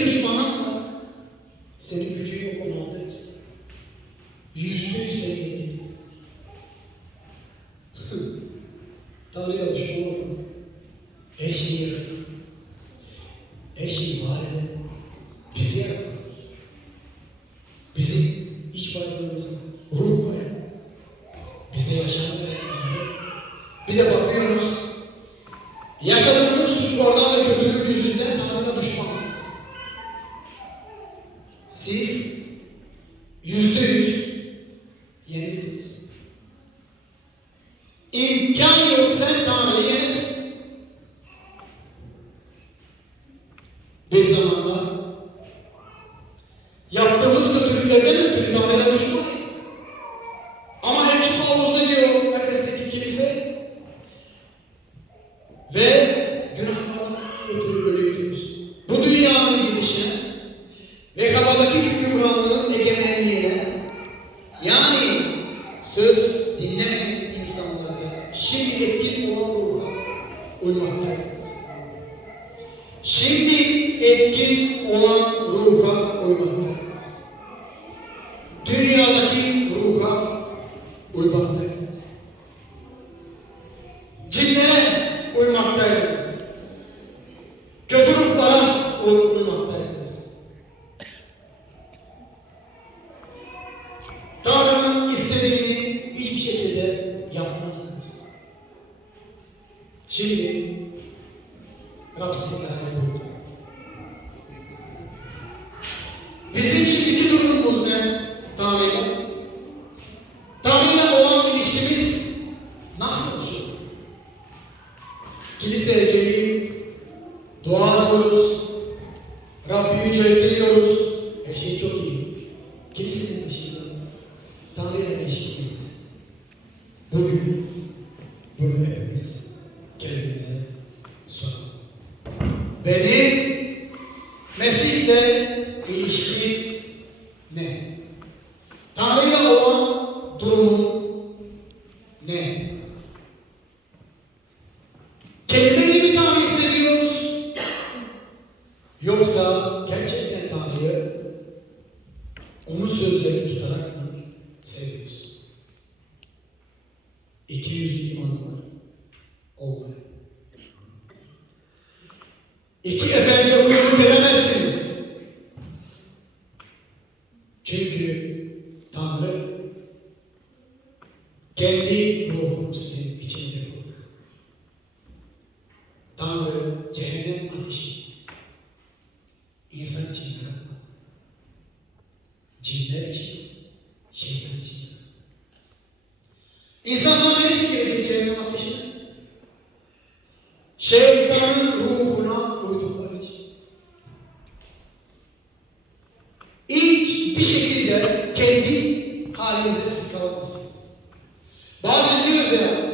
bir düşmanın var. Senin gücün yok onu aldınız. Yüzde yüz seni yenildi. Tanrı'ya düşman olmak. Her şeyi yaratan. Her şeyi var eden. Bizi yaratan. Bizim iç varlığımıza ruh koyan. Bize yaşam veren. Bir de bakıyoruz. Yaşadığınız suç oradan ve kötülük yüzünden Tanrı'na düşmansınız. Siz yüzde yüz yenildiniz. İmkan yok sen Tanrı'yı yenesin. Bir zamanlar yaptığımız kötülüklerden ötürü Tanrı'yla düşmanıydık. Ama Elçi Paulus ne diyor Efes'teki kilise? Ve günahlardan ötürü ölüydünüz. Bu dünyanın gidişine ve havadaki hükümranlığın egemenliğine yani söz dinlemeyen insanlarda şimdi etkin olan ruha uymaktaydınız. Şimdi etkin olan ruha uymaktaydınız. Dünyadaki ruha uymaktaydınız. Cinlere uymaktaydınız. Kötü ruhlara uy- uymaktaydınız. Tanrı'nın istediğini hiçbir şekilde yapmazdınız. Şimdi Rab sizi buldu. Bizim şimdiki durumumuz ne? Tanrı'yla. Tanrı'yla olan ilişkimiz nasıl şu? Gelip dua ediyoruz. Rabbi yüceltiliyoruz. Her şey çok iyi. Kilisenin dışında Tanrı'yla ilişkimiz ne? Bugün bunu hepimiz kendimize soralım. Benim Mesih'le ilişkim ne? Onun sözlerini tutarak seviyoruz? İki yüzlü imanlar olmayın. İki efendiye kuyruk edemezsiniz. Çünkü Tanrı kendi ruhunu sizin içinize koydu. Tanrı cehennem ateşi insan için yaratmadı. Cinler için, şeytan için yarattı. İnsanlar ne için gelecek cehennem ateşine? Şeytanın ruhuna uydukları için. Hiçbir şekilde kendi halinize siz kalamazsınız. Bazen diyoruz ya,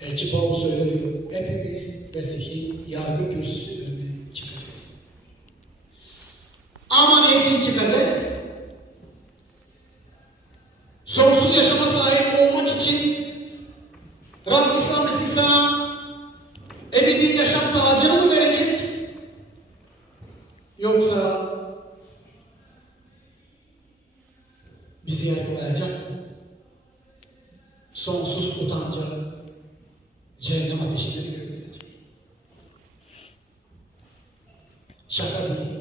Elçi Paulus öyle diyor. Hepimiz Mesih'in yargı kürsüsü önüne çıkacağız. Ama ne için çıkacağız? Sonsuz yaşama sahip olmak için Rabb İsa Mesih sana ebedi yaşam tacını mı verecek? Yoksa bizi yargılayacak mı? Sonsuz utanca cehennem ateşine mi gönderecek? Şaka değil.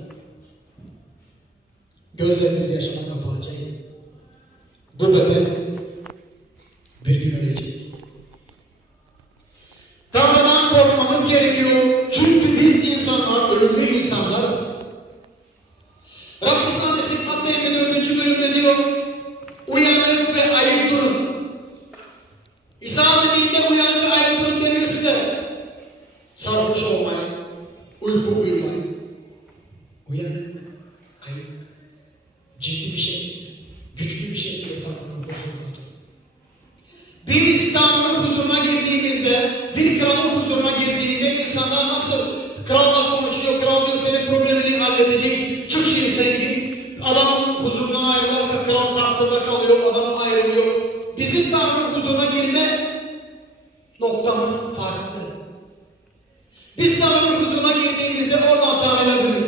Gözlerimizi yaşama kapayacağız. Bu beden bir gün ölecek. Tanrı'dan korkmamız gerekiyor. Çünkü biz insanlar, ölümlü insanlarız. Rabbimiz İsa Mesih Matta 24. bölümde diyor, uyanık ve ayık durun. İsa dediğinde uyanık ve ayık durun demiyor size. Sarhoş olmayın, uyku uyumayın. Uyanık, ayık, ciddi bir şekilde, güçlü bir şekilde Tanrı'nın huzurunda durun. Biz Tanrı'nın huzuruna girdiğimizde, bir kralın huzuruna girdiğinde insanlar nasıl kralla konuşuyor, kral diyor senin problemini halledeceğiz, çık şimdi sen git. Adamın huzurundan ayrılırken kral tahtında kalıyor, adam ayrılıyor. Bizim Tanrı'nın huzuruna girme noktamız farklı. Biz Tanrı'nın huzuruna girdiğimizde oradan Tanrı'yla birlikte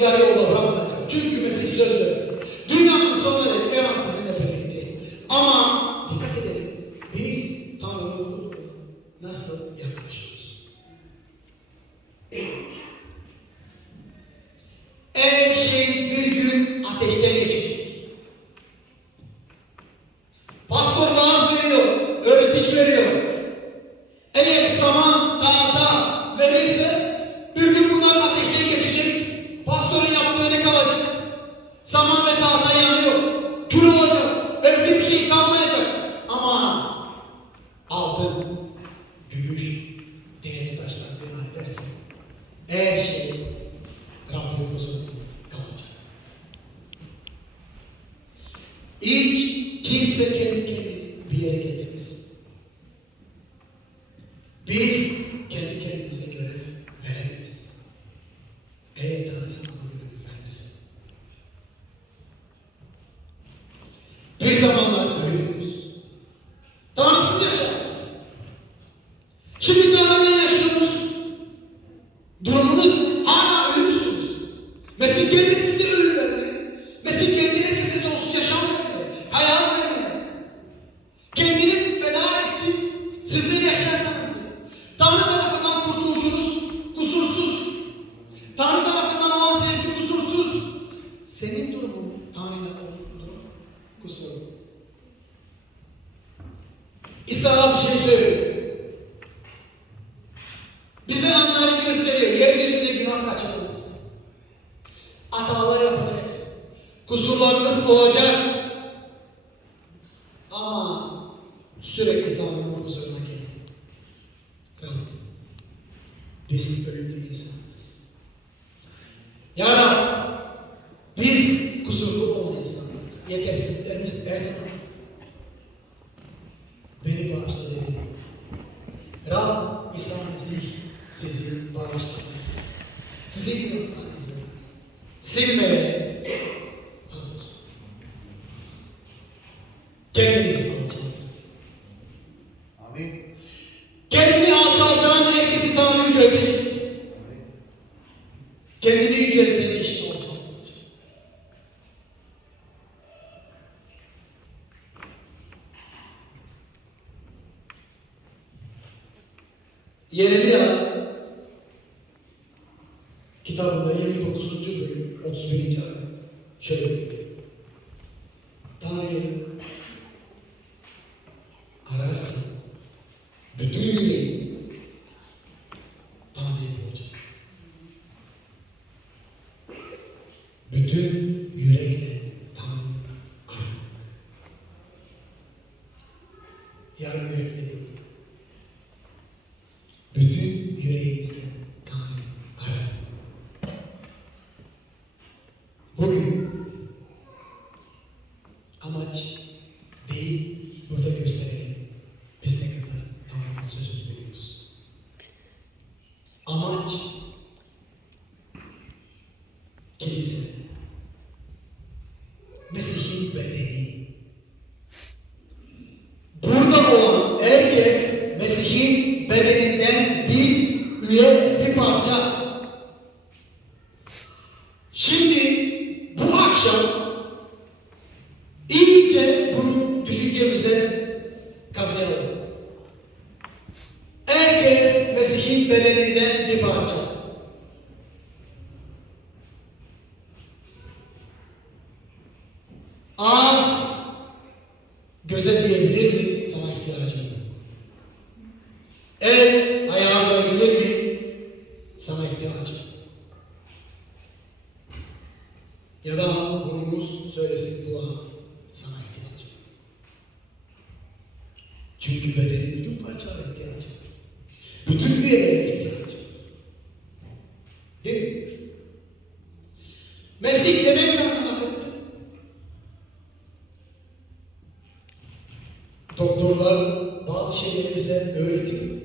yarı yolda bırakmayacak. Çünkü Mesih söz verdi. Dünyanın sonuna dek her an sizinle birlikte. Ama dikkat edelim. Biz Tanrı'nın nasıl yaklaşıyoruz? Kimse kendi kendini bir yere getirmesin. Biz kendi kendimize görev veremeyiz. Eğer Tanrı sana bu görevi vermesin. Bir zamanlar ölüydünüz. Tanrısız yaşardınız. Şimdi Tanrı'yla yaşıyoruz. Durumunuz ne? Kusurlu. İsa bir şey söylüyor. Bize anlayış gösteriyor. Yeryüzünde günah kaçınılmaz. Hatalar yapacağız. Kusurlarımız olacak. Ama sürekli Tanrı'nın huzuruna gelin. Rabbim, biz ölümlü insanlarız. Ya Rab, biz kusurlu olan Yetersizliklerimiz her zaman. Beni bağışla dedi. Rab İsa Mesih sizi bağışlamaya, sizin günahlarınızı silmeye hazır. Kendinizi alçaltın. Yeremia kitabında 29. bölüm 31. ayet şöyle diyor. Tanrı'yı ararsın. Bütün yüreğin Tanrı'yı bulacak. Bütün yürekle Tanrı'yı aramak. Yarım yürekle değil. Bütün yüreğimizle Tanrı'yı aramak. Bugün herkes Mesih'in bedeninden bir üye, bir parça. Şimdi bu akşam iyice bunu düşüncemize kazıyalım. Herkes Mesih'in bedeninden bir parça. Ağız göze diyebilir mi? Sana ihtiyacım yok. El ayağa dayabilir mi? Sana ihtiyacım yok. Ya da söylesin dua. Sana ihtiyacım yok. Çünkü bedenin bütün parçalara ihtiyacı var. Bütün üyelere ihtiyacı var. Değil mi? Mesih neden kanını akıttı? Doktorlar bazı şeyleri bize öğretiyor.